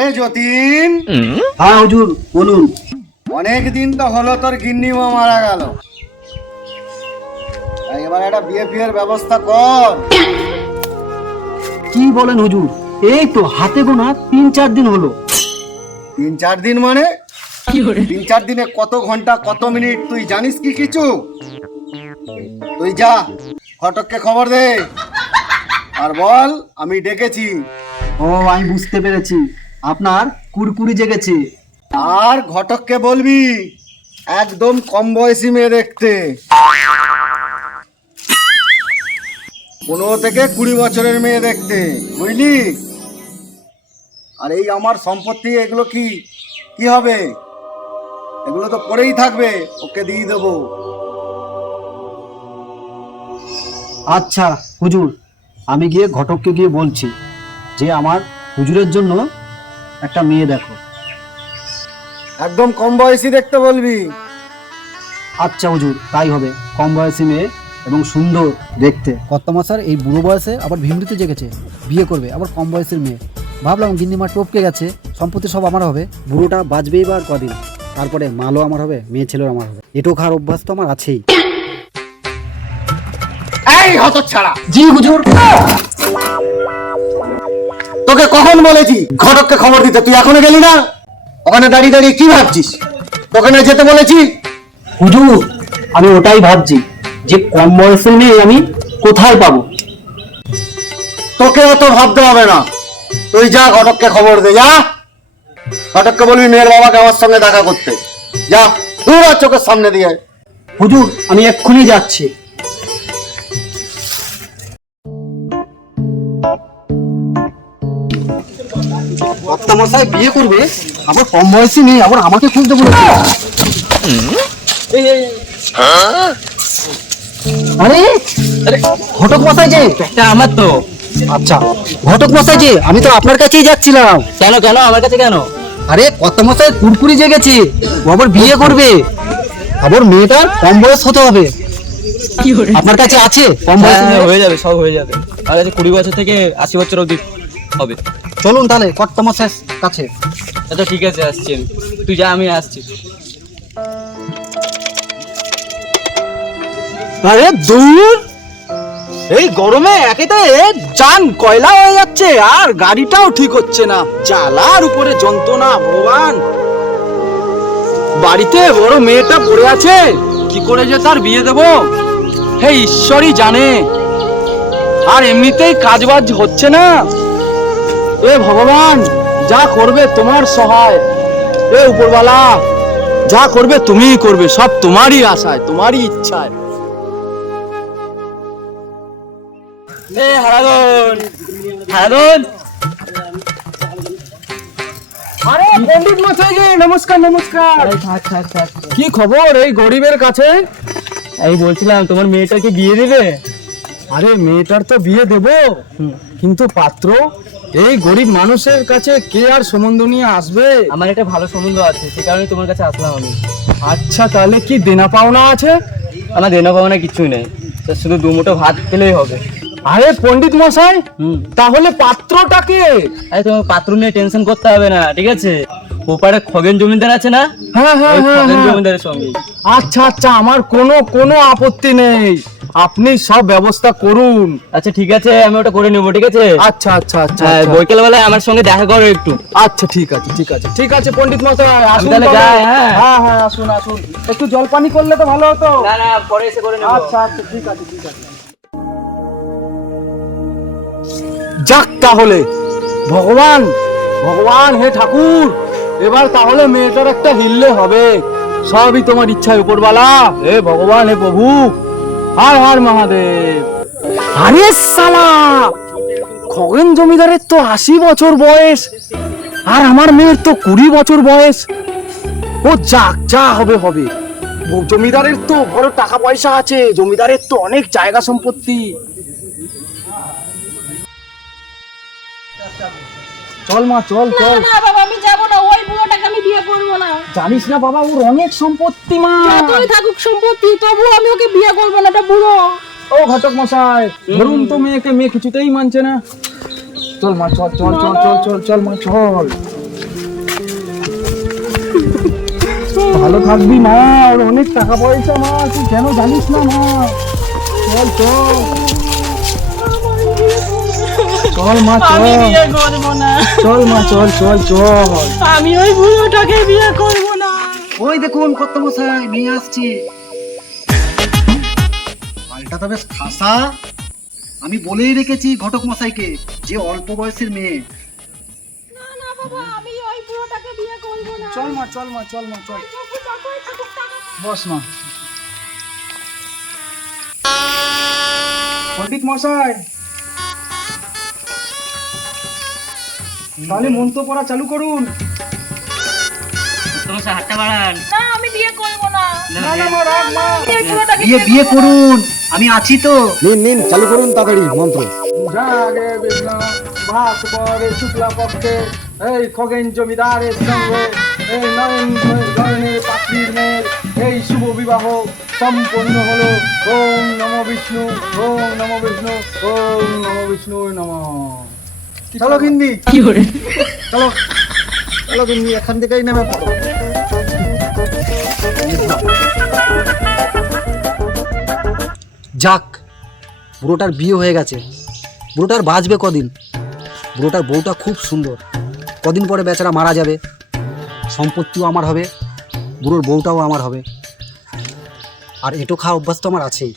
আরে যতীন, হ্যাঁ হুজুর বলুন। অনেক দিন তো হলো তোর গিন্নিমা মারা গেল, তাই এবার একটা বিয়ে ফিয়ের ব্যবস্থা কর। কি বলেন হুজুর, এই তো হাতে গোনা 3-4 দিন হলো। 3-4 দিন মানে 3-4 দিনে কত ঘন্টা কত মিনিট তুই জানিস কি কিছু? তুই যা ঘটককে খবর দে আর বল আমি ডেকেছি। ও আমি বুঝতে পেরেছি, আপনার কুড়কুড়ি জেগেছে। আর ঘটককে বলবি একদম কম বয়সী মেয়ে দেখতে, 15 থেকে 20 বছরের মেয়ে দেখতে, বুঝলি? আর এই আমার সম্পত্তি এগুলো কি কি হবে? এগুলো তো পড়েই থাকবে, ওকে দিয়ে দেবো। আচ্ছা হুজুর, আমি গিয়ে ঘটককে গিয়ে বলছি যে আমার হুজুরের জন্য একটা মেয়ে দেখো। একদম কম বয়সী দেখতে বলবি। আচ্ছা হুজুর, তাই হবে, কম বয়সী মেয়ে এবং সুন্দর দেখতে। কর্তামশার এই বুড়ো বয়সে আবার ভিমরিতে জেগেছে, বিয়ে করবে আবার কম বয়সের মেয়ে। ভাবলাম গিন্নিমা টপকে গেছে, সম্পত্তি সব আমার হবে, বুড়োটা বাঁচবেই বা আর কদিন, তারপরে মালও আমার হবে, মেয়ে ছেলেও আমার হবে। এটো খাওয়ার অভ্যাস তো আমার আছেই। এই হতচ্ছাড়া, জি হুজুর। তোকে কখন বলেছি ঘটককে খবর দিতে? তুই এখনো গেলি না? ওখানে দাঁড়িয়ে দাঁড়িয়ে কি ভাবছিস? তোকে না যেতে বলেছি? হুজুর আমি ওটাই ভাবছি যে কম বয়সের মেয়ে আমি কোথায় পাবো। তোকে অত ভাবতে হবে না, তুই যা ঘটককে খবর দে, যা ঘটককে বলবি মেয়ের বাবাকে আমার সঙ্গে দেখা করতে। যা, দূর হ চোখের সামনে দিয়ে। হুজুর আমি এক্ষুনি যাচ্ছি। কর্তামশাই বিয়ে করবে, আবার কম বয়সী মেয়ে, আবার আমাকে খুঁজতে বলেছে। আরে ঘটক মশাই যে, এটা আমার তো। আচ্ছা ঘটক মশাই যে, আমি তো আপনার কাছেই যাচ্ছিলাম। কেন কেন আমার কাছে কেন? আরে কর্তামশাই কুড়কুড়ি জেগেছে, ও আবার বিয়ে করবে, আবার মেয়েটার কম বয়স হতে হবে। আপনার কাছে আছে কম বয়সী মেয়ে? হয়ে যাবে, সব হয়ে যাবে। আমার কাছে 20 বছর থেকে 80 বছর অবধি হবে। চলুন তাহলে কর্তামশাই কাছে। আচ্ছা ঠিক আছে, আসছি আমি। তুই যা, আমি আসছি। আরে দূর, এই গরমে একেবারে জান কয়লা হয়ে যাচ্ছে, আর গাড়িটাও ঠিক হচ্ছে না, জ্বালার উপরে যন্ত্রণা। ভগবান, বাড়িতে বড় মেয়েটা পড়ে আছে, কি করে যে তার বিয়ে দেব, হে ঈশ্বরই জানে। আর এমনিতেই কাজবাজ হচ্ছে না। এ ভগবান, যা করবে তোমার সহায়। এ উপরওয়ালা, যা করবে তুমিই করবে, সব তোমারই আশায়, তোমারই ইচ্ছায়। এ হারাধন, হারাধন। আরে পণ্ডিত মশাই জি, নমস্কার নমস্কার। থাক থাক থাক। কি খবর এই গরিবের কাছে? আমি বলছিলাম তোমার মেয়েটাকে বিয়ে দেবে? আরে মেয়েটার তো বিয়ে দেব, কিন্তু পাত্র, এই গরিব মানুষের কাছে কে আর সম্বন্ধ নিয়ে আসবে? আমার একটা ভালো সম্বন্ধ আছে, সে কারণে তোমার কাছে আসলাম আমি। আচ্ছা তাহলে কি দেনা পাওনা আছে? আমার দেনা পাওনা কিছুই নেই, তো শুধু 2 মুঠো ভাত পেলেই হবে। আরে পণ্ডিত মশাই, তাহলে পাত্রটাকে? আরে তোমার পাত্র নিয়ে টেনশন করতে হবে না, ঠিক আছে? ওপারে খগেন জমিদার আছে না, হ্যাঁ হ্যাঁ ওই হ্যাঁ খগেন হ্যাঁ। জমিদারের সঙ্গে। আচ্ছা আচ্ছা, আমার কোনো আপত্তি নেই, আপনি সব ব্যবস্থা করুন। আচ্ছা ঠিক আছে, আমি ওটা করে নেবো, ঠিক আছে? আচ্ছা আচ্ছা আচ্ছা হ্যাঁ, আচ্ছা। বৈকাল বেলায় আমার সঙ্গে দেখা করো একটু। আচ্ছা ঠিক আছে ঠিক আছে ঠিক আছে পণ্ডিত মশাই, আসুন তাহলে তবে। যাই, হ্যাঁ। হ্যাঁ হ্যাঁ, আসুন আসুন, একটু জলপানি করলে তো ভালো হতো। না না, পরে এসে করে নেবো। আচ্ছা আচ্ছা ঠিক আছে ঠিক আছে। যাক তাহলে, ভগবান ভগবান, হে ঠাকুর, এবার তাহলে মেয়েটার একটা হিললে হবে। সবই তোমার ইচ্ছায় উপরওয়ালা, হে ভগবান, হে প্রভু, হর হর মহাদেব। আরে সালা, খগেন জমিদারের তো 80 বছর বয়স, আর আমার মেয়ের তো 20 বছর বয়স। ও যাক, যা হবে হবে। জমিদারের তো বড় টাকা পয়সা আছে, জমিদারের তো অনেক জায়গা সম্পত্তি। চল মা, চল না চল। না বাবা, আমি যাব না, ওই বুড়োটাকে আমি বিয়ে করব না। জানিস না বাবা, ওর অনেক সম্পত্তি মা। যতই থাকুক সম্পত্তি, তবু আমি ওকে বিয়ে করব না, এটা বুড়ো। ও ঘটক মশাই, ধরুন তো মেয়েকে, মেয়ে কিছুতেই মানছে না। চল মা, চল চল চল চল চল চল মা, চল। ভালো থাকবি মা, ওর অনেক টাকা পয়সা মা, তুই কেন জানিস না মা। চল চল চল মা, আমি চল বিয়ে করবো না, চল মা, চল চল চল। আমি ওই বুড়োটাকে বিয়ে করবো না। ওই দেখুন কত মশাই মেয়ে আসছে। মালটা তো বেশ খাসা। আমি বলেই রেখেছি ঘটক মশাইকে যে অল্প বয়সের মেয়ে। না না বাবা, আমি ওই বুড়োটাকে বিয়ে করবো না। চল মা, চল মা, চল মা, চল। বাবু, বাবু, থাকুক, থাকুক। বস মা। পণ্ডিত মশাই, তাহলে মন্ত্র পড়া চালু করুন। তোমার হাতটা বাড়ান। না, আমি বিয়ে করবো না। না না মা, রাখ মা। এই বুড়োটাকে বিয়ে বিয়ে করুন, আমি আছি তো। নিন নিন, চালু করুন তাড়াতাড়ি মন্ত্র। জাগে বিষ্ণু ভাস পরে শুক্লা পক্ষে, এই খগেন জমিদারের সঙ্গে এই নয়নের পাত্রীর মেয়ের এই শুভ বিবাহ সম্পন্ন হলো। ওম নমো বিষ্ণু, ওম নমো বিষ্ণু, ওম নমো বিষ্ণু নম। চলো গিন্নি, কি করে? চলো চলো গিন্নি, এখান থেকেই নেমে পড়ো। যাক, বুড়োটার বিয়ে হয়ে গেছে। বুড়োটার বাঁচবে কদিন। বুড়োটার বউটা খুব সুন্দর। কদিন পরে বেচারা মারা যাবে, সম্পত্তিও আমার হবে, বুড়োর বউটাও আমার হবে। আর এটো খাওয়া অভ্যাস তো আমার আছেই।